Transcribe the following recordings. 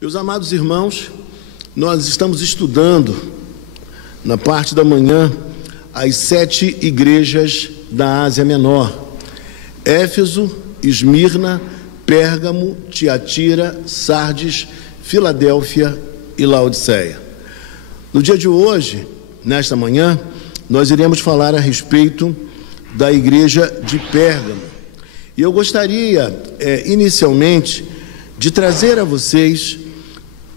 Meus amados irmãos, nós estamos estudando, na parte da manhã, as 7 igrejas da Ásia Menor: Éfeso, Esmirna, Pérgamo, Tiatira, Sardes, Filadélfia e Laodiceia. No dia de hoje, nesta manhã, nós iremos falar a respeito da igreja de Pérgamo. E eu gostaria, inicialmente, de trazer a vocês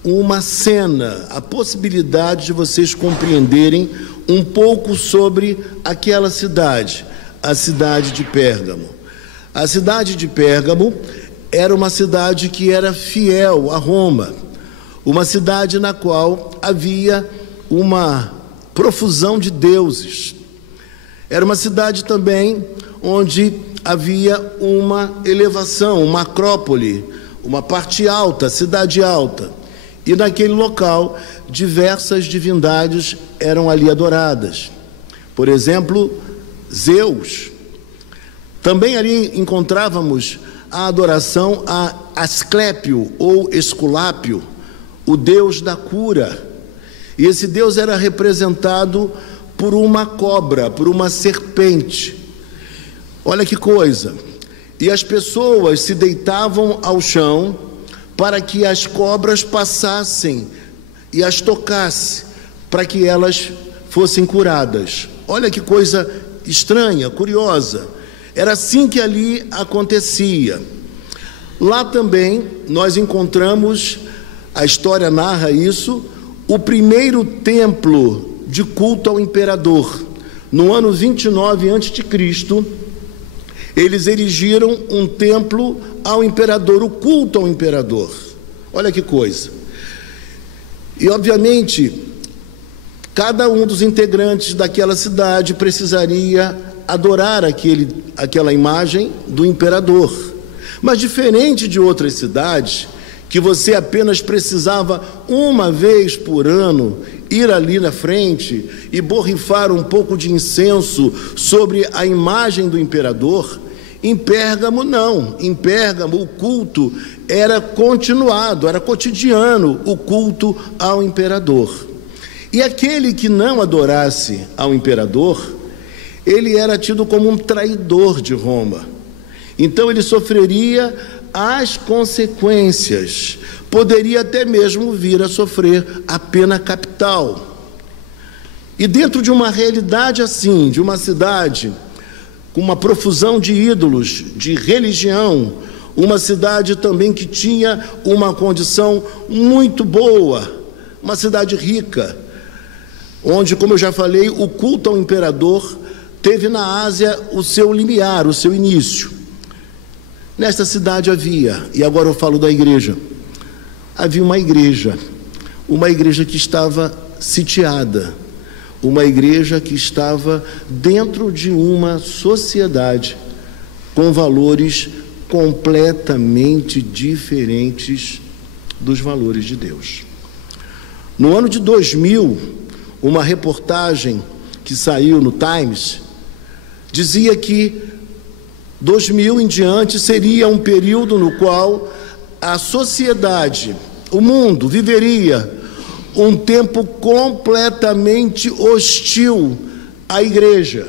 uma cena, a possibilidade de vocês compreenderem um pouco sobre aquela cidade, a cidade de Pérgamo. A cidade de Pérgamo era uma cidade que era fiel a Roma, uma cidade na qual havia uma profusão de deuses. Era uma cidade também onde havia uma elevação, uma acrópole, uma parte alta, cidade alta. E naquele local, diversas divindades eram ali adoradas. Por exemplo, Zeus. Também ali encontrávamos a adoração a Asclépio ou Esculápio, o deus da cura. E esse deus era representado por uma cobra, por uma serpente. Olha que coisa! E as pessoas se deitavam ao chão para que as cobras passassem e as tocassem, para que elas fossem curadas. Olha que coisa estranha, curiosa. Era assim que ali acontecia. Lá também nós encontramos, a história narra isso, o primeiro templo de culto ao imperador. No ano 29 a.C., eles erigiram um templo ao imperador, o culto ao imperador. Olha que coisa. E, obviamente, cada um dos integrantes daquela cidade precisaria adorar aquela imagem do imperador. Mas, diferente de outras cidades, que você apenas precisava uma vez por ano ir ali na frente e borrifar um pouco de incenso sobre a imagem do imperador, em Pérgamo não. Em Pérgamo o culto era continuado, era cotidiano o culto ao imperador. E aquele que não adorasse ao imperador, ele era tido como um traidor de Roma. Então ele sofreria as consequências, poderia até mesmo vir a sofrer a pena capital. E dentro de uma realidade assim, de uma cidade com uma profusão de ídolos, de religião, uma cidade também que tinha uma condição muito boa, uma cidade rica, onde, como eu já falei, o culto ao imperador teve na Ásia o seu limiar, o seu início. Nesta cidade havia, e agora eu falo da igreja, havia uma igreja que estava sitiada, uma igreja que estava dentro de uma sociedade com valores completamente diferentes dos valores de Deus. No ano de 2000, uma reportagem que saiu no Times dizia que 2000 em diante seria um período no qual a sociedade, o mundo, viveria um tempo completamente hostil à igreja,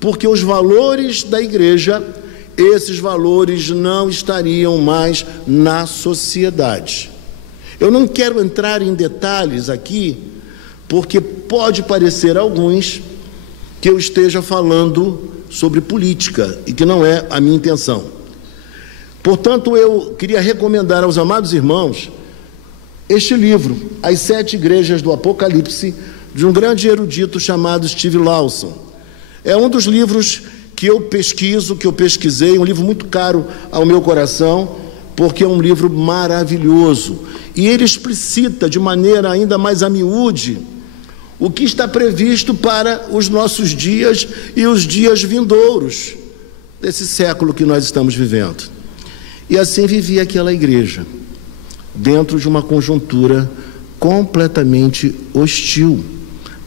porque os valores da igreja, esses valores não estariam mais na sociedade. Eu não quero entrar em detalhes aqui, porque pode parecer a alguns que eu esteja falando sobre política, e que não é a minha intenção. Portanto, eu queria recomendar aos amados irmãos este livro, As 7 Igrejas do Apocalipse, de um grande erudito chamado Steve Lawson. É um dos livros que eu pesquisei, um livro muito caro ao meu coração, porque é um livro maravilhoso. E ele explicita de maneira ainda mais a miúde o que está previsto para os nossos dias e os dias vindouros desse século que nós estamos vivendo. E assim vivia aquela igreja, dentro de uma conjuntura completamente hostil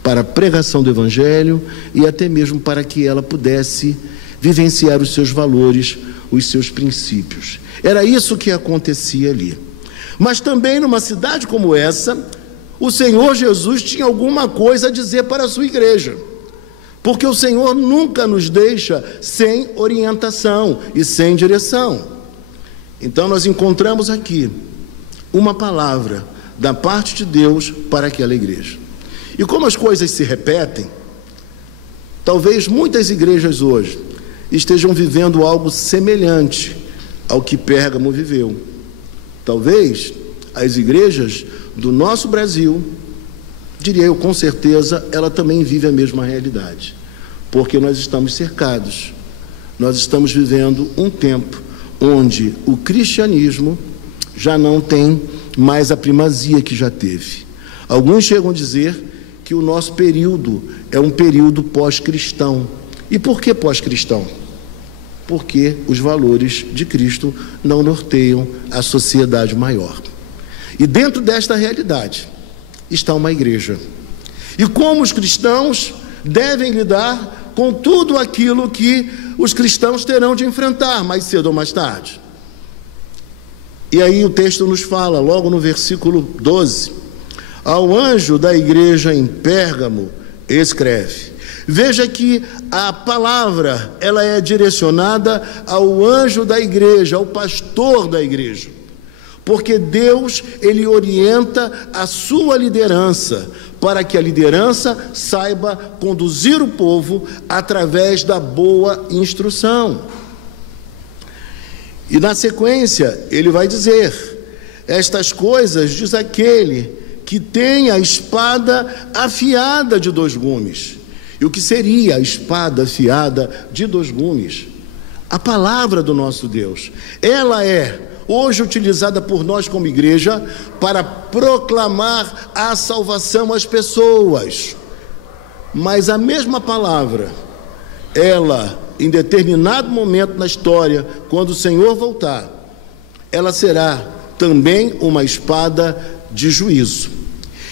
para a pregação do Evangelho e até mesmo para que ela pudesse vivenciar os seus valores, os seus princípios. Era isso que acontecia ali. Mas também numa cidade como essa, o Senhor Jesus tinha alguma coisa a dizer para a sua igreja, porque o Senhor nunca nos deixa sem orientação e sem direção. Então nós encontramos aqui uma palavra da parte de Deus para aquela igreja. E como as coisas se repetem, talvez muitas igrejas hoje estejam vivendo algo semelhante ao que Pérgamo viveu. Talvez as igrejas do nosso Brasil, diria eu com certeza, ela também vive a mesma realidade, porque nós estamos cercados, nós estamos vivendo um tempo onde o cristianismo já não tem mais a primazia que já teve. Alguns chegam a dizer que o nosso período é um período pós-cristão. E por que pós-cristão? Porque os valores de Cristo não norteiam a sociedade maior. E dentro desta realidade está uma igreja. E como os cristãos devem lidar com tudo aquilo que os cristãos terão de enfrentar mais cedo ou mais tarde. E aí o texto nos fala, logo no versículo 12: ao anjo da igreja em Pérgamo escreve. Veja que a palavra, ela é direcionada ao anjo da igreja, ao pastor da igreja, porque Deus, ele orienta a sua liderança, para que a liderança saiba conduzir o povo através da boa instrução. E na sequência, ele vai dizer: estas coisas diz aquele que tem a espada afiada de 2 gumes. E o que seria a espada afiada de 2 gumes? A palavra do nosso Deus. Ela é hoje utilizada por nós como igreja para proclamar a salvação às pessoas. Mas a mesma palavra, ela, em determinado momento na história, quando o Senhor voltar, ela será também uma espada de juízo.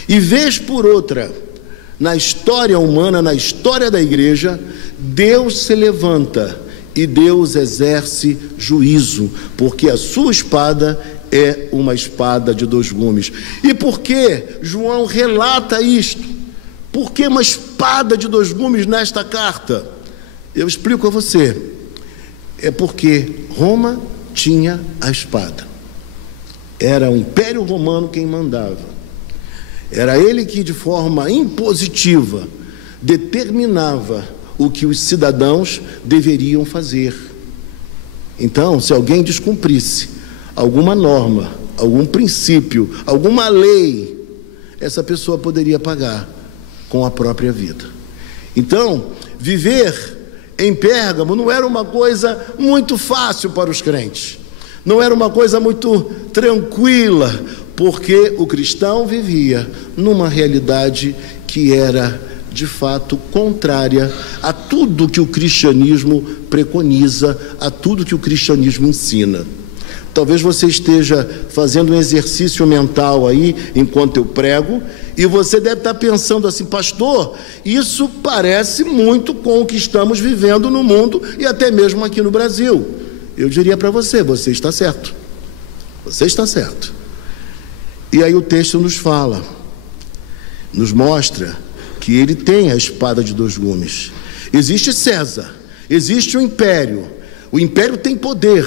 E vez por outra, na história humana, na história da igreja, Deus se levanta e Deus exerce juízo, porque a sua espada é uma espada de 2 gumes. E por que João relata isto? Por que uma espada de 2 gumes nesta carta? Eu explico a você. É porque Roma tinha a espada. Era o Império Romano quem mandava. Era ele que, de forma impositiva, determinava o que os cidadãos deveriam fazer. Então, se alguém descumprisse alguma norma, algum princípio, alguma lei, essa pessoa poderia pagar com a própria vida. Então, viver em Pérgamo não era uma coisa muito fácil para os crentes, não era uma coisa muito tranquila, porque o cristão vivia numa realidade que era, de fato, contrária a tudo que o cristianismo preconiza, a tudo que o cristianismo ensina. Talvez você esteja fazendo um exercício mental aí, enquanto eu prego, e você deve estar pensando assim: pastor, isso parece muito com o que estamos vivendo no mundo e até mesmo aqui no Brasil. Eu diria para você, você está certo. Você está certo. E aí o texto nos fala, nos mostra que ele tem a espada de 2 gumes. Existe César, existe o império tem poder,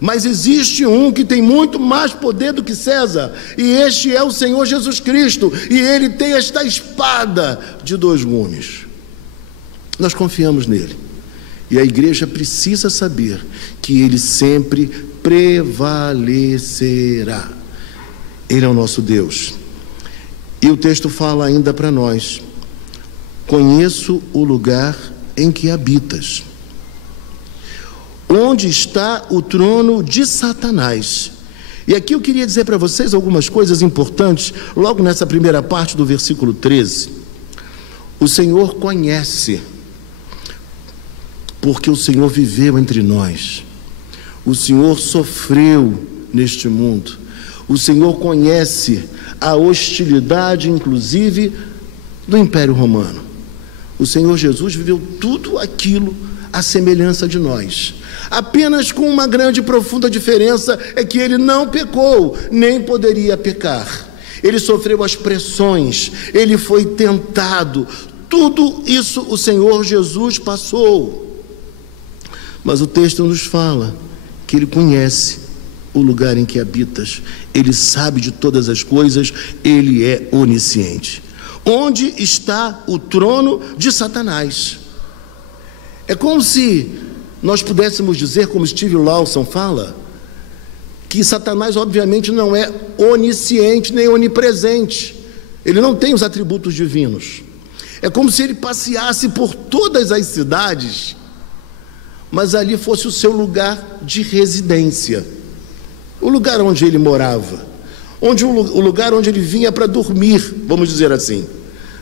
mas existe um que tem muito mais poder do que César, e este é o Senhor Jesus Cristo, e ele tem esta espada de 2 gumes. Nós confiamos nele, e a igreja precisa saber que ele sempre prevalecerá. Ele é o nosso Deus. E o texto fala ainda para nós: conheço o lugar em que habitas, onde está o trono de Satanás. E aqui eu queria dizer para vocês algumas coisas importantes, logo nessa primeira parte do versículo 13. O Senhor conhece, porque o Senhor viveu entre nós, o Senhor sofreu neste mundo, o Senhor conhece a hostilidade, inclusive, do Império Romano. O Senhor Jesus viveu tudo aquilo à semelhança de nós. Apenas com uma grande e profunda diferença, é que ele não pecou, nem poderia pecar. Ele sofreu as pressões, ele foi tentado. Tudo isso o Senhor Jesus passou. Mas o texto nos fala que ele conhece o lugar em que habitas, ele sabe de todas as coisas, ele é onisciente. Onde está o trono de Satanás? É como se nós pudéssemos dizer, como Steve Lawson fala, que Satanás obviamente não é onisciente nem onipresente, ele não tem os atributos divinos. É como se ele passeasse por todas as cidades, mas ali fosse o seu lugar de residência, o lugar onde ele morava, o lugar onde ele vinha para dormir, vamos dizer assim.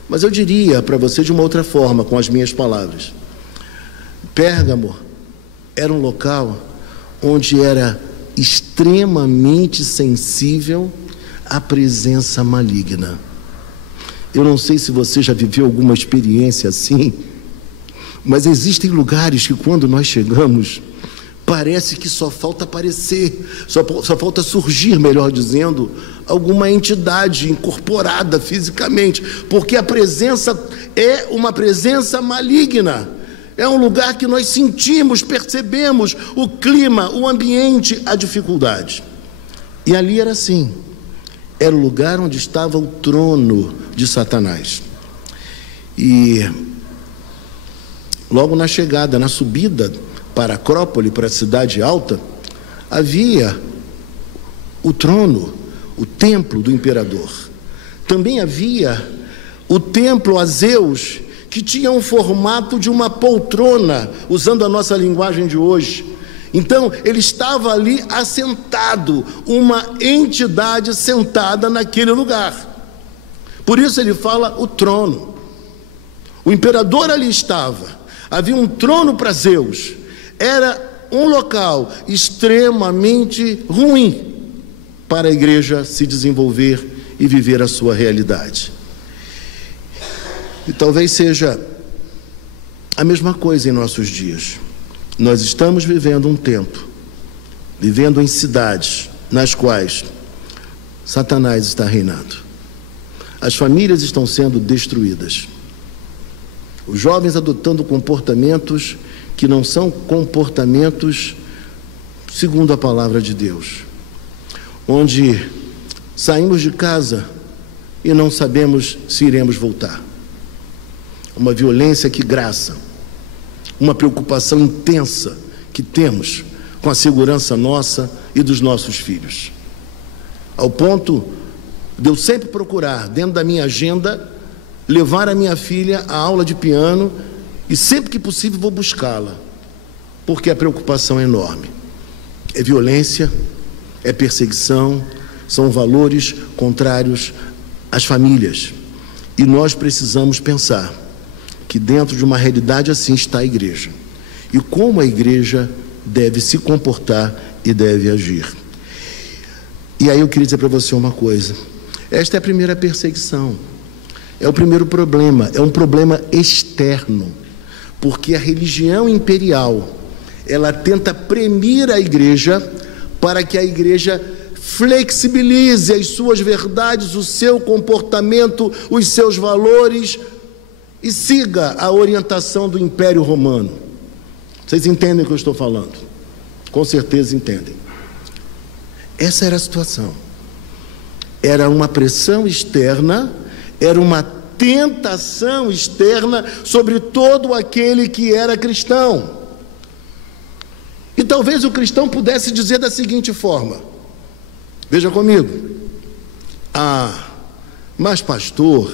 Mas eu diria para você de uma outra forma, com as minhas palavras: Pérgamo era um local onde era extremamente sensível à presença maligna. Eu não sei se você já viveu alguma experiência assim, mas existem lugares que quando nós chegamos, parece que só falta aparecer, só falta surgir, melhor dizendo, alguma entidade incorporada fisicamente, porque a presença é uma presença maligna. É um lugar que nós sentimos, percebemos o clima, o ambiente, a dificuldade. E ali era assim, era o lugar onde estava o trono de Satanás. E logo na chegada, na subida para a Acrópole, para a cidade alta, havia o trono, o templo do imperador. Também havia o templo a Zeus, que tinha um formato de uma poltrona, usando a nossa linguagem de hoje. Então, ele estava ali assentado, uma entidade sentada naquele lugar. Por isso ele fala o trono. O imperador ali estava, havia um trono para Zeus. Era um local extremamente ruim para a igreja se desenvolver e viver a sua realidade. E talvez seja a mesma coisa em nossos dias. Nós estamos vivendo um tempo, vivendo em cidades nas quais Satanás está reinando. As famílias estão sendo destruídas. Os jovens adotando comportamentos que não são comportamentos segundo a palavra de Deus, onde saímos de casa e não sabemos se iremos voltar. Uma violência que graça, uma preocupação intensa que temos com a segurança nossa e dos nossos filhos, ao ponto de eu sempre procurar, dentro da minha agenda, levar a minha filha à aula de piano, e sempre que possível vou buscá-la, porque a preocupação é enorme. É violência, é perseguição, são valores contrários às famílias, e nós precisamos pensar que dentro de uma realidade assim está a igreja, e como a igreja deve se comportar e deve agir. E aí eu queria dizer para você uma coisa: esta é a primeira perseguição, é o primeiro problema, é um problema externo, porque a religião imperial, ela tenta premir a igreja para que a igreja flexibilize as suas verdades, o seu comportamento, os seus valores, e siga a orientação do Império Romano. Vocês entendem o que eu estou falando? Com certeza entendem. Essa era a situação. Era uma pressão externa, era uma tentação externa sobre todo aquele que era cristão. E talvez o cristão pudesse dizer da seguinte forma: veja comigo, mas pastor,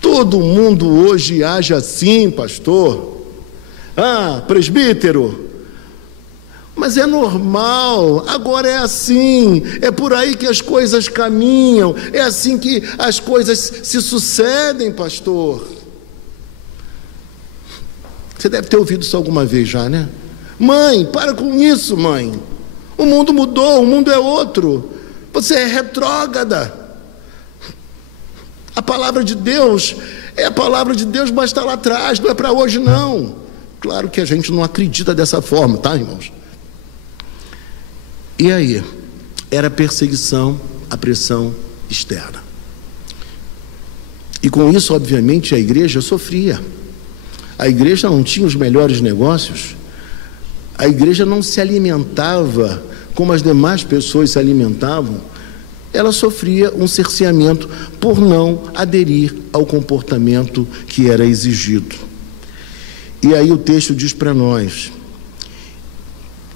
todo mundo hoje age assim, pastor. Presbítero, mas é normal, agora é assim, é por aí que as coisas caminham, é assim que as coisas se sucedem, pastor. Você deve ter ouvido isso alguma vez já, né? Mãe, para com isso, mãe. O mundo mudou, o mundo é outro. Você é retrógrada. A palavra de Deus é a palavra de Deus, mas está lá atrás, não é para hoje não. Claro que a gente não acredita dessa forma, tá, irmãos? E aí? Era perseguição, a pressão externa. E com isso, obviamente, a igreja sofria. A igreja não tinha os melhores negócios. A igreja não se alimentava como as demais pessoas se alimentavam. Ela sofria um cerceamento por não aderir ao comportamento que era exigido. E aí o texto diz para nós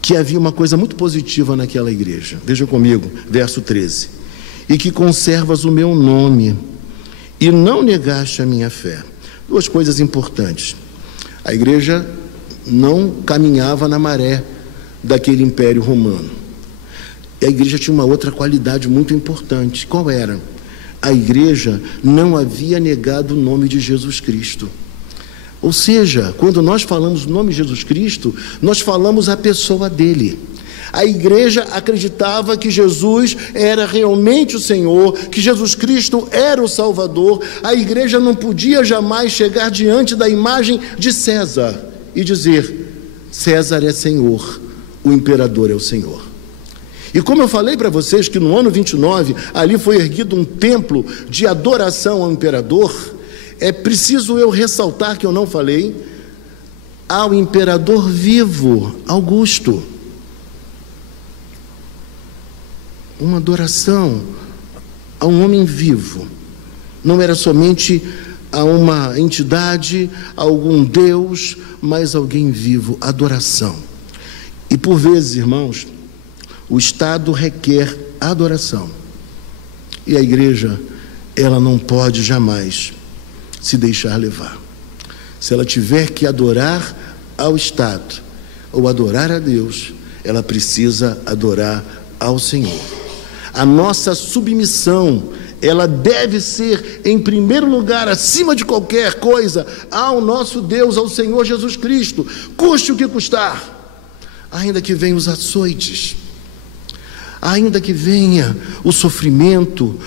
que havia uma coisa muito positiva naquela igreja. Veja comigo, verso 13. E que conservas o meu nome e não negaste a minha fé. Duas coisas importantes. A igreja não caminhava na maré daquele império romano. E a igreja tinha uma outra qualidade muito importante. Qual era? A igreja não havia negado o nome de Jesus Cristo. Ou seja, quando nós falamos o nome de Jesus Cristo, nós falamos a pessoa dele. A igreja acreditava que Jesus era realmente o Senhor, que Jesus Cristo era o Salvador. A igreja não podia jamais chegar diante da imagem de César e dizer: César é Senhor, o imperador é o Senhor. E como eu falei para vocês que no ano 29, ali foi erguido um templo de adoração ao imperador, é preciso eu ressaltar que eu não falei, ao imperador vivo, Augusto. Uma adoração a um homem vivo. Não era somente a uma entidade, a algum Deus, mas alguém vivo, adoração. E por vezes, irmãos, o Estado requer adoração. E a igreja, ela não pode jamais se deixar levar. Se ela tiver que adorar ao Estado ou adorar a Deus, ela precisa adorar ao Senhor. A nossa submissão, ela deve ser, em primeiro lugar, acima de qualquer coisa, ao nosso Deus, ao Senhor Jesus Cristo, custe o que custar, ainda que venham os açoites, ainda que venha o sofrimento,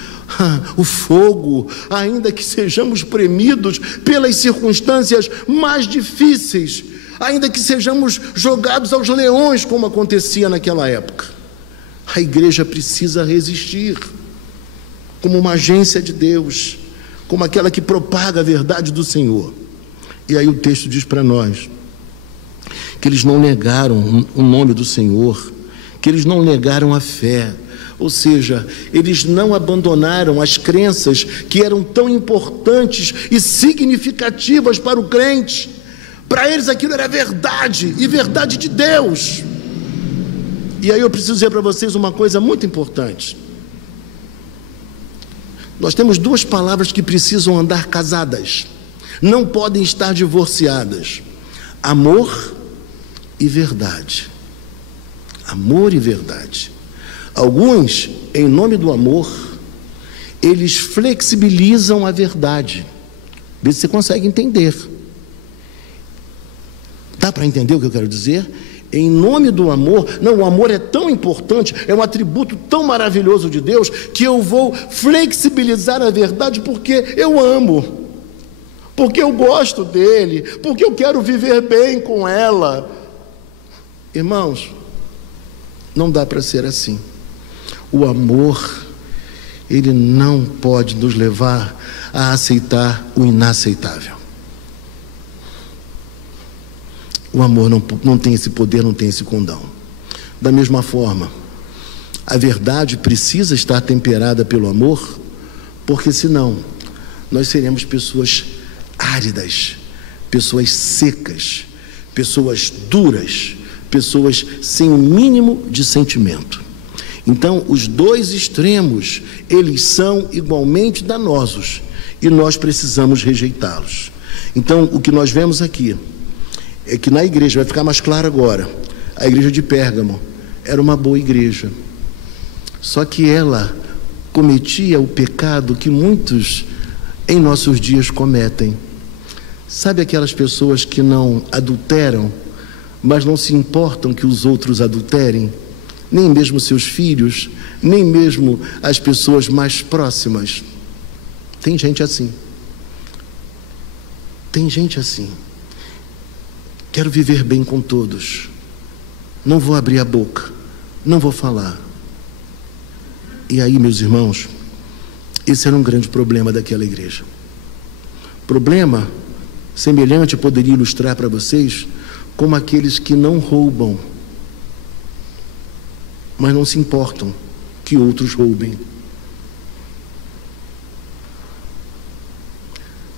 o fogo, ainda que sejamos premidos pelas circunstâncias mais difíceis, ainda que sejamos jogados aos leões, como acontecia naquela época. A igreja precisa resistir, como uma agência de Deus, como aquela que propaga a verdade do Senhor. E aí o texto diz para nós que eles não negaram o nome do Senhor, que eles não negaram a fé, ou seja, eles não abandonaram as crenças que eram tão importantes e significativas para o crente. Para eles aquilo era verdade, e verdade de Deus. E aí eu preciso dizer para vocês uma coisa muito importante. Nós temos duas palavras que precisam andar casadas, não podem estar divorciadas: amor e verdade. Amor e verdade. Alguns, em nome do amor, eles flexibilizam a verdade. Vê se você consegue entender. Dá para entender o que eu quero dizer? Em nome do amor, não, o amor é tão importante, é um atributo tão maravilhoso de Deus, que eu vou flexibilizar a verdade porque eu amo, porque eu gosto dele, porque eu quero viver bem com ela. Irmãos, não dá para ser assim. O amor, ele não pode nos levar a aceitar o inaceitável. O amor não tem esse poder, não tem esse condão. Da mesma forma, a verdade precisa estar temperada pelo amor, porque senão nós seremos pessoas áridas, pessoas secas, pessoas duras, pessoas sem o mínimo de sentimento. Então, os dois extremos, eles são igualmente danosos e nós precisamos rejeitá-los. Então, o que nós vemos aqui é que na igreja, vai ficar mais claro agora, a igreja de Pérgamo era uma boa igreja, só que ela cometia o pecado que muitos em nossos dias cometem. Sabe aquelas pessoas que não adulteram, mas não se importam que os outros adulterem? Nem mesmo seus filhos, nem mesmo as pessoas mais próximas. Tem gente assim. Tem gente assim, quero viver bem com todos, não vou abrir a boca, não vou falar. E aí, meus irmãos, esse era um grande problema daquela igreja. Problema semelhante eu poderia ilustrar para vocês como aqueles que não roubam, mas não se importam que outros roubem.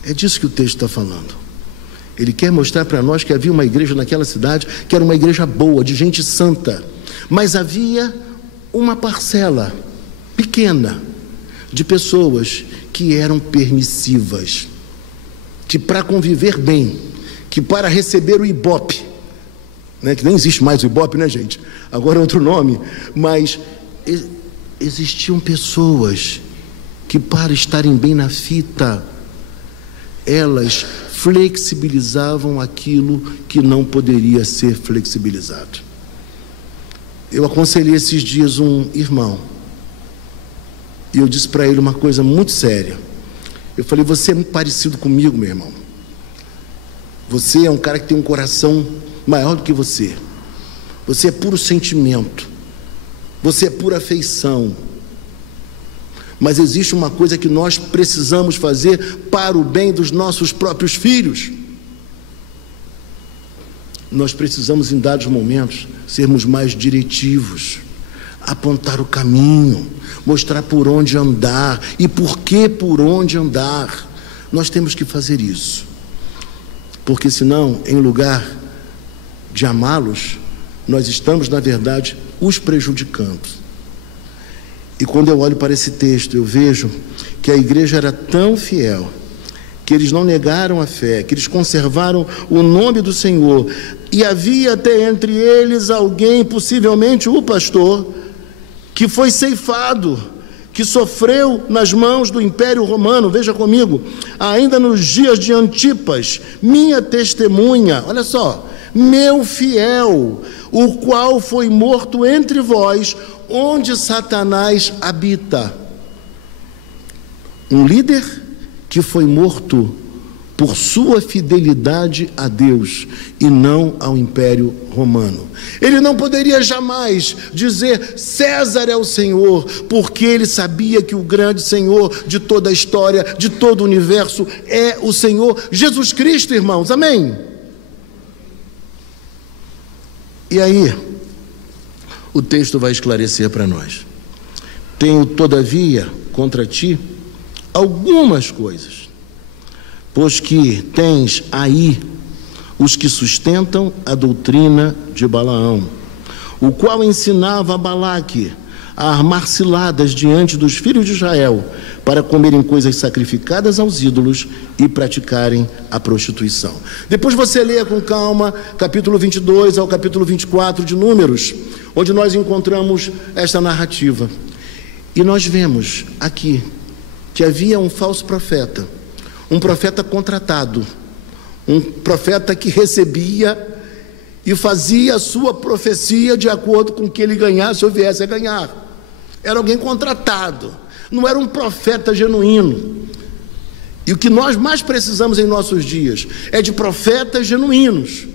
É disso que o texto está falando. Ele quer mostrar para nós que havia uma igreja naquela cidade que era uma igreja boa, de gente santa, mas havia uma parcela pequena de pessoas que eram permissivas, que para conviver bem, que para receber o Ibope, né, que nem existe mais o Ibope, né, gente? Agora é outro nome, mas existiam pessoas que para estarem bem na fita, elas flexibilizavam aquilo que não poderia ser flexibilizado. Eu aconselhei esses dias um irmão, e eu disse para ele uma coisa muito séria. Eu falei: você é muito parecido comigo, meu irmão. Você é um cara que tem um coração maior do que você. Você é puro sentimento. Você é pura afeição. Mas existe uma coisa que nós precisamos fazer para o bem dos nossos próprios filhos. Nós precisamos, em dados momentos, sermos mais diretivos, apontar o caminho, mostrar por onde andar e por que por onde andar. Nós temos que fazer isso, porque senão, em lugar de amá-los, nós estamos, na verdade, os prejudicando. E quando eu olho para esse texto, eu vejo que a igreja era tão fiel, que eles não negaram a fé, que eles conservaram o nome do Senhor, e havia até entre eles alguém, possivelmente o pastor, que foi ceifado, que sofreu nas mãos do Império Romano. Veja comigo, ainda nos dias de Antipas, minha testemunha, olha só, meu fiel, o qual foi morto entre vós, onde Satanás habita. Um líder que foi morto por sua fidelidade a Deus e não ao Império Romano. Ele não poderia jamais dizer César é o Senhor, porque ele sabia que o grande Senhor de toda a história, de todo o universo, é o Senhor Jesus Cristo, irmãos, amém? E aí, o texto vai esclarecer para nós. Tenho, todavia, contra ti algumas coisas, pois que tens aí os que sustentam a doutrina de Balaão, o qual ensinava a Balaque a armar ciladas diante dos filhos de Israel, para comerem coisas sacrificadas aos ídolos e praticarem a prostituição. Depois você leia com calma capítulo 22 ao capítulo 24 de Números, onde nós encontramos esta narrativa. E nós vemos aqui que havia um falso profeta, um profeta contratado, um profeta que recebia e fazia a sua profecia de acordo com o que ele ganhasse ou viesse a ganhar. Era alguém contratado, não era um profeta genuíno. E o que nós mais precisamos em nossos dias é de profetas genuínos,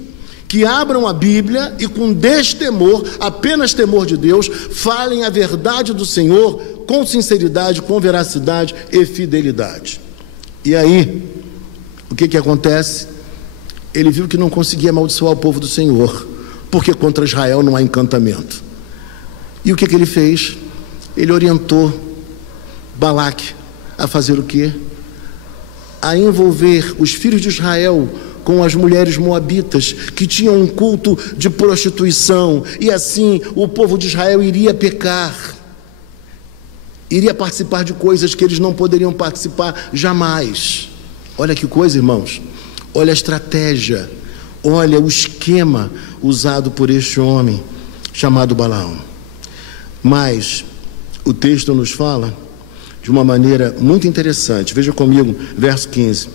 que abram a Bíblia e com destemor, apenas temor de Deus, falem a verdade do Senhor com sinceridade, com veracidade e fidelidade. E aí, o que acontece? Ele viu que não conseguia amaldiçoar o povo do Senhor, porque contra Israel não há encantamento. E o que ele fez? Ele orientou Balaque a fazer o quê? A envolver os filhos de Israel com as mulheres moabitas, que tinham um culto de prostituição, e assim o povo de Israel iria pecar, iria participar de coisas que eles não poderiam participar jamais. Olha que coisa, irmãos, olha a estratégia, olha o esquema usado por este homem chamado Balaão. Mas o texto nos fala de uma maneira muito interessante. Veja comigo, verso 15.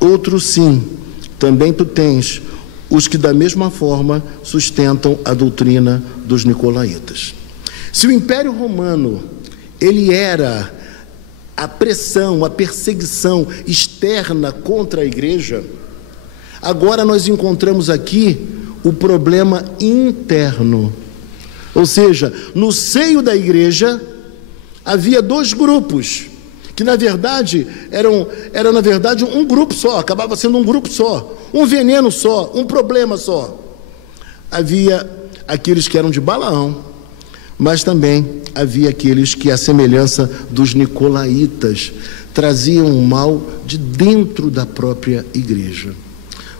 Outro sim, também tu tens os que da mesma forma sustentam a doutrina dos nicolaítas. Se o Império Romano, ele era a pressão, a perseguição externa contra a igreja Agora nós encontramos aqui o problema interno. Ou seja, no seio da igreja havia dois grupos, que na verdade era na verdade um grupo só, acabava sendo um grupo só, um veneno só, um problema só. Havia aqueles que eram de Balaão, mas também havia aqueles que, à semelhança dos nicolaítas, traziam o mal de dentro da própria igreja.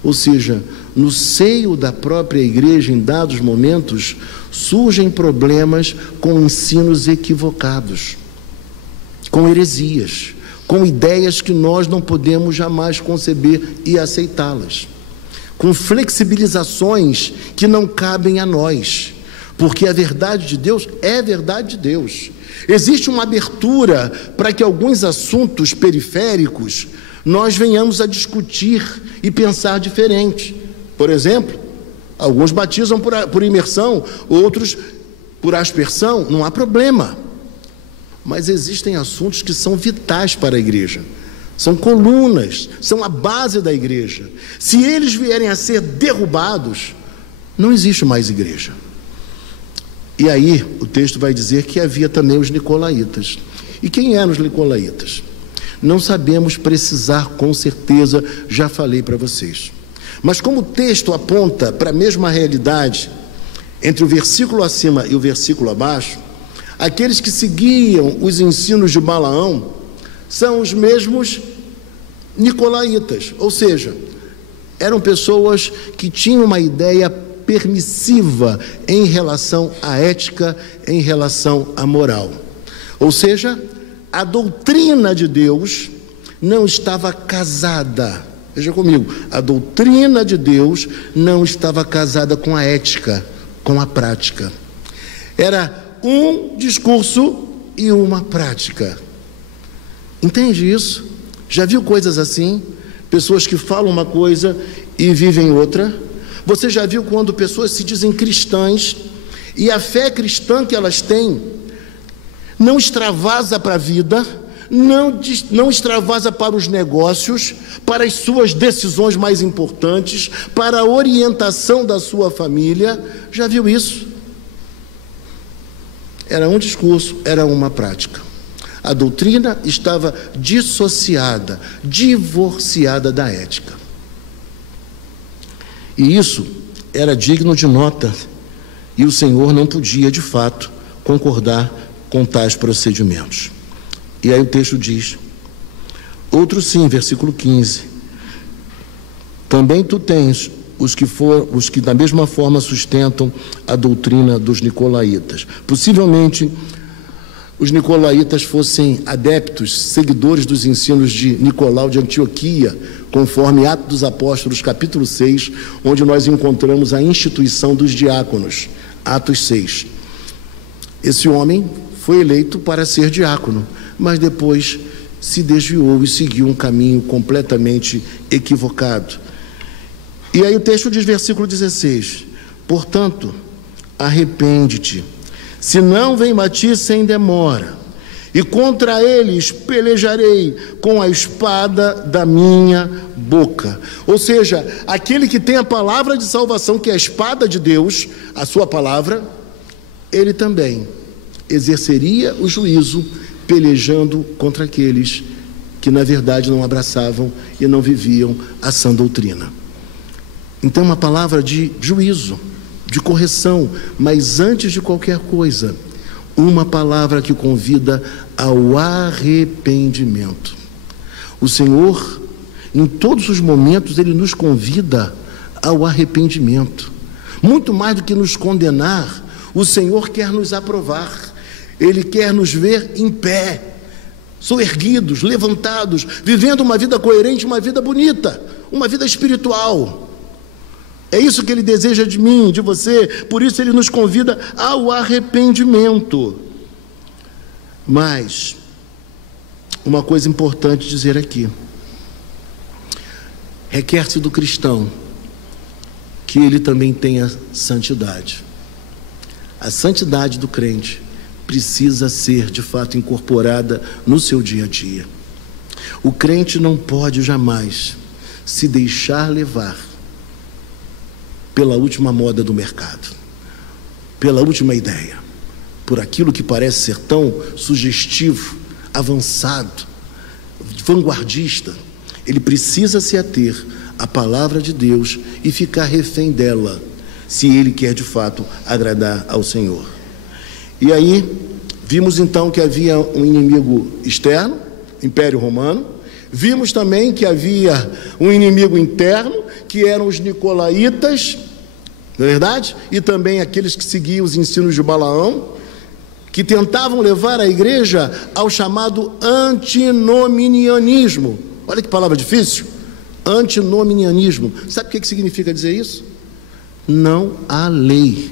Ou seja, no seio da própria igreja, em dados momentos, surgem problemas com ensinos equivocados, com heresias, com ideias que nós não podemos jamais conceber e aceitá-las, com flexibilizações que não cabem a nós, porque a verdade de Deus é verdade de Deus. Existe uma abertura para que alguns assuntos periféricos nós venhamos a discutir e pensar diferente. Por exemplo, alguns batizam por imersão, outros por aspersão, não há problema. Mas existem assuntos que são vitais para a igreja, são colunas, são a base da igreja. Se eles vierem a ser derrubados, não existe mais igreja. E aí o texto vai dizer que havia também os nicolaítas. E quem eram os nicolaítas? Não sabemos precisar com certeza, já falei para vocês. Mas como o texto aponta para a mesma realidade, entre o versículo acima e o versículo abaixo, aqueles que seguiam os ensinos de Balaão são os mesmos nicolaítas, ou seja, eram pessoas que tinham uma ideia permissiva em relação à ética, em relação à moral. Ou seja, a doutrina de Deus não estava casada, veja comigo, a doutrina de Deus não estava casada com a ética, com a prática. Era um discurso e uma prática. Entende isso? Já viu coisas assim? Pessoas que falam uma coisa e vivem outra? Você já viu quando pessoas se dizem cristãs e a fé cristã que elas têm não extravasa para a vida, não extravasa para os negócios, para as suas decisões mais importantes, para a orientação da sua família? Já viu isso? Era um discurso, era uma prática. A doutrina estava dissociada, divorciada da ética. E isso era digno de nota, e o Senhor não podia, de fato, concordar com tais procedimentos. E aí o texto diz: outro sim, versículo 15, também tu tens os que da mesma forma sustentam a doutrina dos nicolaítas. Possivelmente os nicolaítas fossem adeptos, seguidores dos ensinos de Nicolau de Antioquia, conforme Atos dos Apóstolos, capítulo 6, onde nós encontramos a instituição dos diáconos, Atos 6. Esse homem foi eleito para ser diácono, mas depois se desviou e seguiu um caminho completamente equivocado. E aí o texto diz, versículo 16, portanto, arrepende-te, senão vem a ti sem demora, e contra eles pelejarei com a espada da minha boca. Ou seja, aquele que tem a palavra de salvação, que é a espada de Deus, a sua palavra, ele também exerceria o juízo, pelejando contra aqueles que na verdade não abraçavam e não viviam a sã doutrina. Então, uma palavra de juízo, de correção, mas antes de qualquer coisa, uma palavra que convida ao arrependimento. O Senhor, em todos os momentos, Ele nos convida ao arrependimento. Muito mais do que nos condenar, o Senhor quer nos aprovar. Ele quer nos ver em pé, soerguidos, levantados, vivendo uma vida coerente, uma vida bonita, uma vida espiritual. É isso que Ele deseja de mim, de você. Por isso Ele nos convida ao arrependimento. Mas uma coisa importante dizer aqui: requer-se do cristão que ele também tenha santidade. A santidade do crente precisa ser de fato incorporada no seu dia a dia. O crente não pode jamais se deixar levar pela última moda do mercado, pela última ideia, por aquilo que parece ser tão sugestivo, avançado, vanguardista. Ele precisa se ater à palavra de Deus e ficar refém dela, se ele quer de fato agradar ao Senhor. E aí, vimos então que havia um inimigo externo, Império Romano. Vimos também que havia um inimigo interno, que eram os nicolaítas, não é verdade? E também aqueles que seguiam os ensinos de Balaão, que tentavam levar a igreja ao chamado antinominianismo. Olha que palavra difícil. Antinominianismo. Sabe o que significa dizer isso? Não há lei.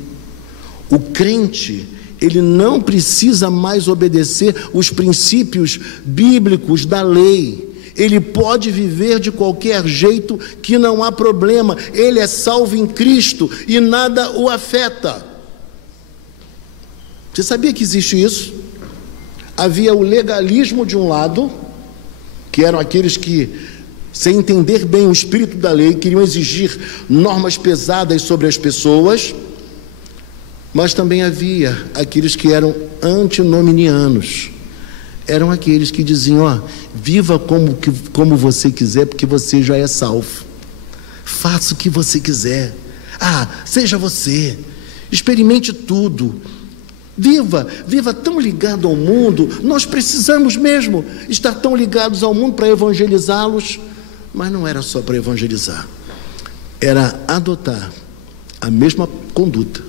O crente, ele não precisa mais obedecer os princípios bíblicos da lei. Ele pode viver de qualquer jeito, que não há problema. Ele é salvo em Cristo e nada o afeta. Você sabia que existe isso? Havia o legalismo de um lado, que eram aqueles que, sem entender bem o espírito da lei, queriam exigir normas pesadas sobre as pessoas. Mas também havia aqueles que eram antinominianos. Eram aqueles que diziam: viva como você quiser, porque você já é salvo. Faça o que você quiser. Seja você. Experimente tudo. Viva tão ligado ao mundo. Nós precisamos mesmo estar tão ligados ao mundo para evangelizá-los. Mas não era só para evangelizar. Era adotar a mesma conduta,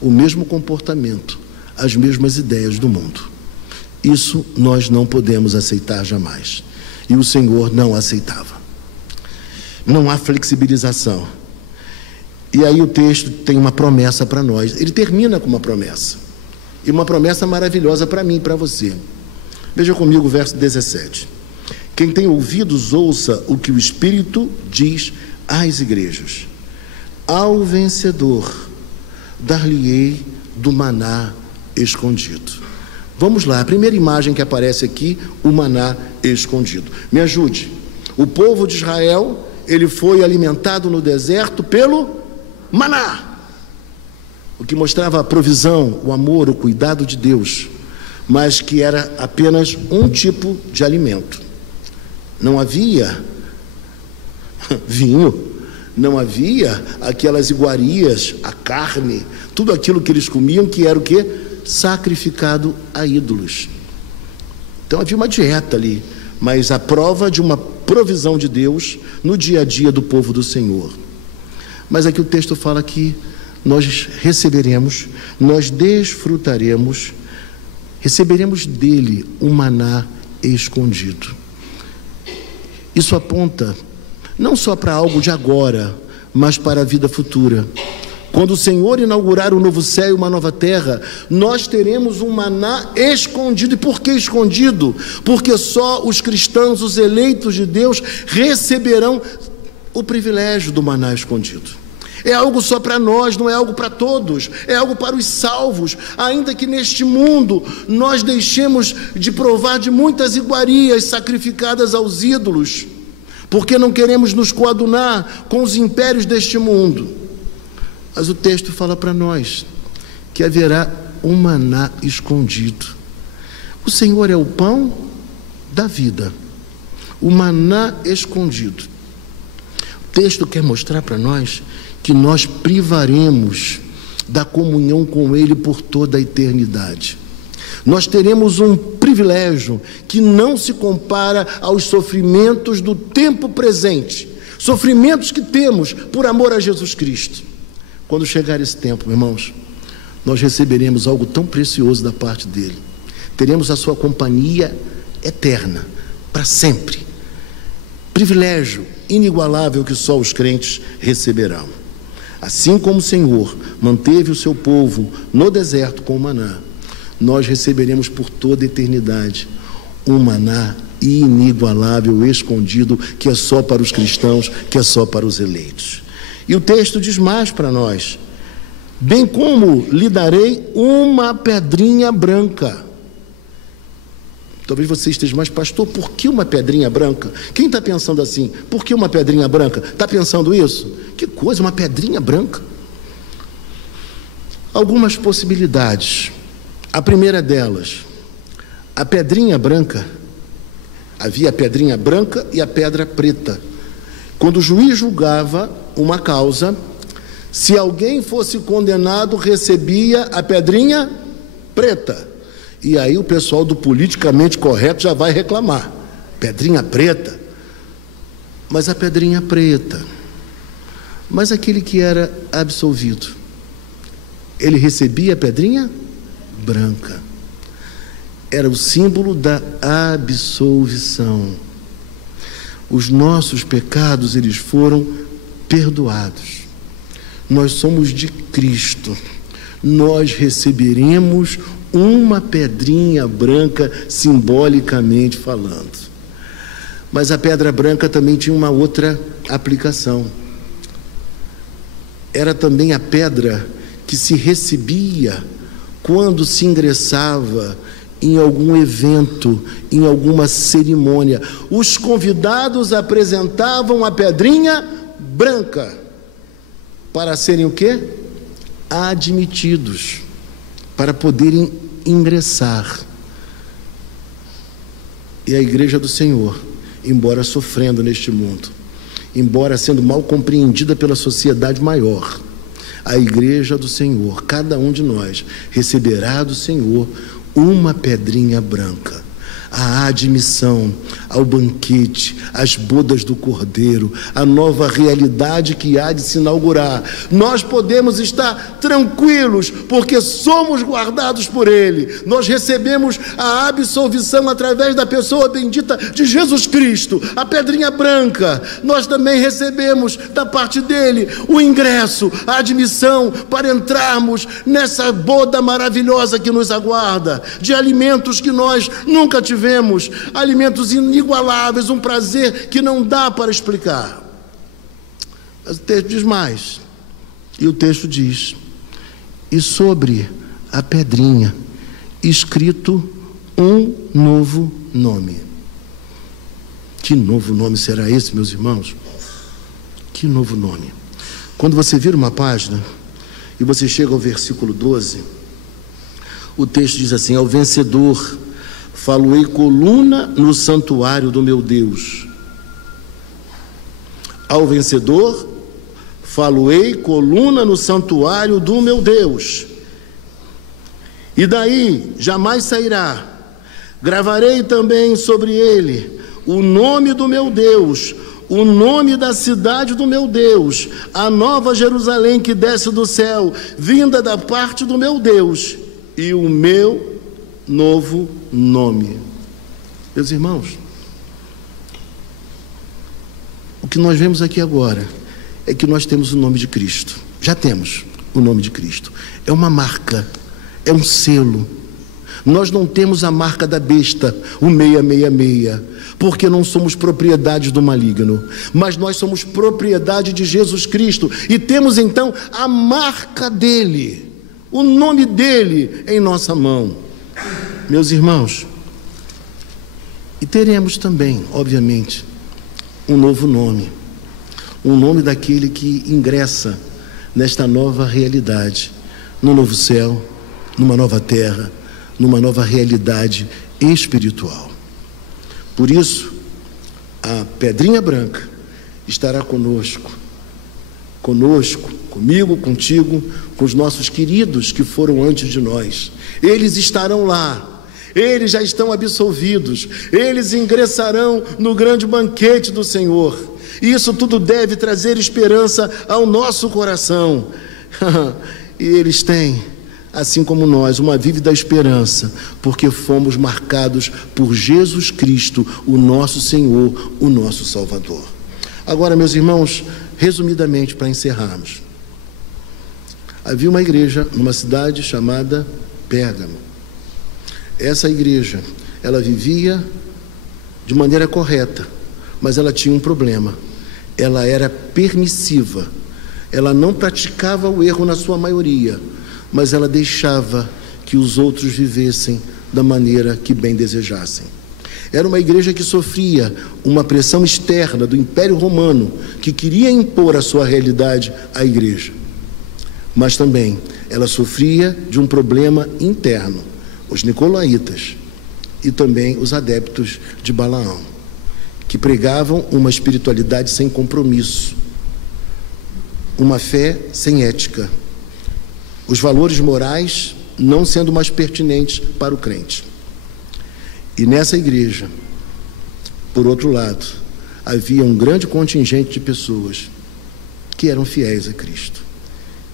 o mesmo comportamento, as mesmas ideias do mundo. Isso nós não podemos aceitar jamais. E o Senhor não aceitava. Não há flexibilização. E aí o texto tem uma promessa para nós. Ele termina com uma promessa. E uma promessa maravilhosa para mim e para você. Veja comigo o verso 17. Quem tem ouvidos, ouça o que o Espírito diz às igrejas. Ao vencedor, dar-lhe-ei do maná escondido. Vamos lá, a primeira imagem que aparece aqui, o maná escondido. Me ajude. O povo de Israel, ele foi alimentado no deserto pelo maná, o que mostrava a provisão, o amor, o cuidado de Deus, mas que era apenas um tipo de alimento. Não havia vinho, não havia aquelas iguarias, a carne, tudo aquilo que eles comiam, que era o quê? Sacrificado a ídolos. Então havia uma dieta ali, mas a prova de uma provisão de Deus no dia a dia do povo do Senhor. Mas aqui o texto fala que nós receberemos, nós desfrutaremos, receberemos dele um maná escondido. Isso aponta não só para algo de agora, mas para a vida futura. Quando o Senhor inaugurar um novo céu e uma nova terra, nós teremos um maná escondido. E por que escondido? Porque só os cristãos, os eleitos de Deus, receberão o privilégio do maná escondido. É algo só para nós, não é algo para todos, é algo para os salvos. Ainda que neste mundo nós deixemos de provar de muitas iguarias sacrificadas aos ídolos, porque não queremos nos coadunar com os impérios deste mundo. Mas o texto fala para nós que haverá um maná escondido. O Senhor é o pão da vida, o maná escondido. O texto quer mostrar para nós que nós privaremos da comunhão com Ele por toda a eternidade. Nós teremos um privilégio que não se compara aos sofrimentos do tempo presente, sofrimentos que temos por amor a Jesus Cristo. Quando chegar esse tempo, irmãos, nós receberemos algo tão precioso da parte dele. Teremos a sua companhia eterna, para sempre. Privilégio inigualável que só os crentes receberão. Assim como o Senhor manteve o seu povo no deserto com o maná, nós receberemos por toda a eternidade um maná inigualável, escondido, que é só para os cristãos, que é só para os eleitos. E o texto diz mais para nós: bem como lhe darei uma pedrinha branca. Talvez você esteja mais, pastor, por que uma pedrinha branca? Quem está pensando assim? Por que uma pedrinha branca? Está pensando isso? Que coisa, uma pedrinha branca? algumas possibilidades. A primeira delas, a pedrinha branca. Havia a pedrinha branca e a pedra preta. Quando o juiz julgava uma causa, se alguém fosse condenado, recebia a pedrinha preta. E aí o pessoal do politicamente correto já vai reclamar. Pedrinha preta. Mas a pedrinha preta. Mas aquele que era absolvido, ele recebia a pedrinha branca. Era o símbolo da absolvição. Os nossos pecados, eles foram perdoados. Nós somos de Cristo. Nós receberemos uma pedrinha branca, simbolicamente falando. Mas a pedra branca também tinha uma outra aplicação. Era também a pedra que se recebia quando se ingressava em algum evento, em alguma cerimônia. Os convidados apresentavam a pedrinha branca para serem o quê? Admitidos, para poderem ingressar. E a Igreja do Senhor, embora sofrendo neste mundo, embora sendo mal compreendida pela sociedade maior, a Igreja do Senhor, cada um de nós, receberá do Senhor uma pedrinha branca, a admissão ao banquete, às bodas do Cordeiro, a nova realidade que há de se inaugurar. Nós podemos estar tranquilos, porque somos guardados por Ele. Nós recebemos a absolvição através da pessoa bendita de Jesus Cristo, a pedrinha branca. Nós também recebemos da parte dele o ingresso, a admissão para entrarmos nessa boda maravilhosa que nos aguarda, de alimentos que nós nunca tivemos, alimentos inigualáveis, um prazer que não dá para explicar. Mas o texto diz mais, e o texto diz: e sobre a pedrinha escrito um novo nome. Que novo nome será esse, meus irmãos? Que novo nome? Quando você vira uma página e você chega ao versículo 12, o texto diz assim: ao vencedor faloei coluna no santuário do meu Deus. Ao vencedor faloei coluna no santuário do meu Deus. E daí jamais sairá. Gravarei também sobre ele o nome do meu Deus, o nome da cidade do meu Deus, a nova Jerusalém que desce do céu, vinda da parte do meu Deus, e o meu novo nome. Meus irmãos, o que nós vemos aqui agora é que nós temos o nome de Cristo. Já temos o nome de Cristo. É uma marca, é um selo. Nós não temos a marca da besta, o 666, porque não somos propriedade do maligno, mas nós somos propriedade de Jesus Cristo, e temos então a marca dele, o nome dele em nossa mão. Meus irmãos, e teremos também, obviamente, um novo nome, um nome daquele que ingressa nesta nova realidade, no novo céu, numa nova terra, numa nova realidade espiritual. Por isso, a pedrinha branca estará conosco, comigo, contigo, com os nossos queridos que foram antes de nós. Eles estarão lá. Eles já estão absolvidos, eles ingressarão no grande banquete do Senhor. Isso tudo deve trazer esperança ao nosso coração. E eles têm, assim como nós, uma vívida esperança, porque fomos marcados por Jesus Cristo, o nosso Senhor, o nosso Salvador. Agora, meus irmãos, resumidamente, para encerrarmos, havia uma igreja numa cidade chamada Pérgamo. Essa igreja, ela vivia de maneira correta, mas ela tinha um problema. Ela era permissiva. Ela não praticava o erro na sua maioria, mas ela deixava que os outros vivessem da maneira que bem desejassem. Era uma igreja que sofria uma pressão externa do Império Romano, que queria impor a sua realidade à igreja. Mas também ela sofria de um problema interno, os nicolaítas e também os adeptos de Balaão, que pregavam uma espiritualidade sem compromisso, uma fé sem ética, os valores morais não sendo mais pertinentes para o crente. E nessa igreja, por outro lado, havia um grande contingente de pessoas que eram fiéis a Cristo,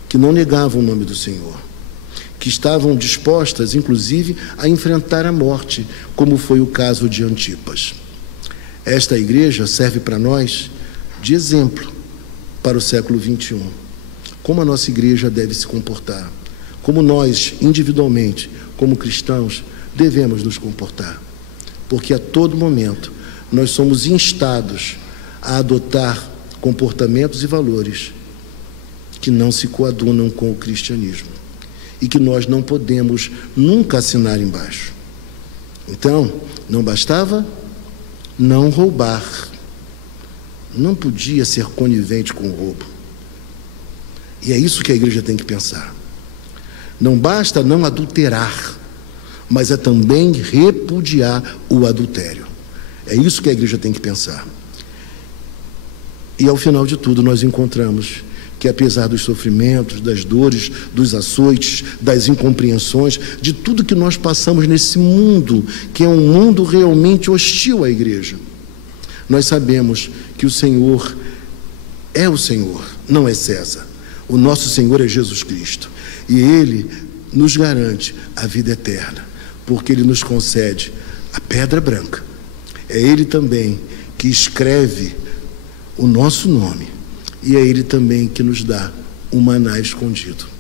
que não negavam o nome do Senhor, que estavam dispostas, inclusive, a enfrentar a morte, como foi o caso de Antipas. Esta igreja serve para nós de exemplo para o século 21. Como a nossa igreja deve se comportar, como nós, individualmente, como cristãos, devemos nos comportar. Porque a todo momento nós somos instados a adotar comportamentos e valores que não se coadunam com o cristianismo e que nós não podemos nunca assinar embaixo. Então, não bastava não roubar, não podia ser conivente com o roubo. E é isso que a igreja tem que pensar. Não basta não adulterar, mas é também repudiar o adultério. É isso que a igreja tem que pensar. E ao final de tudo nós encontramos que, apesar dos sofrimentos, das dores, dos açoites, das incompreensões, de tudo que nós passamos nesse mundo, que é um mundo realmente hostil à igreja, nós sabemos que o Senhor é o Senhor, não é César. O nosso Senhor é Jesus Cristo. E Ele nos garante a vida eterna, porque Ele nos concede a pedra branca. É Ele também que escreve o nosso nome, e é Ele também que nos dá o maná escondido.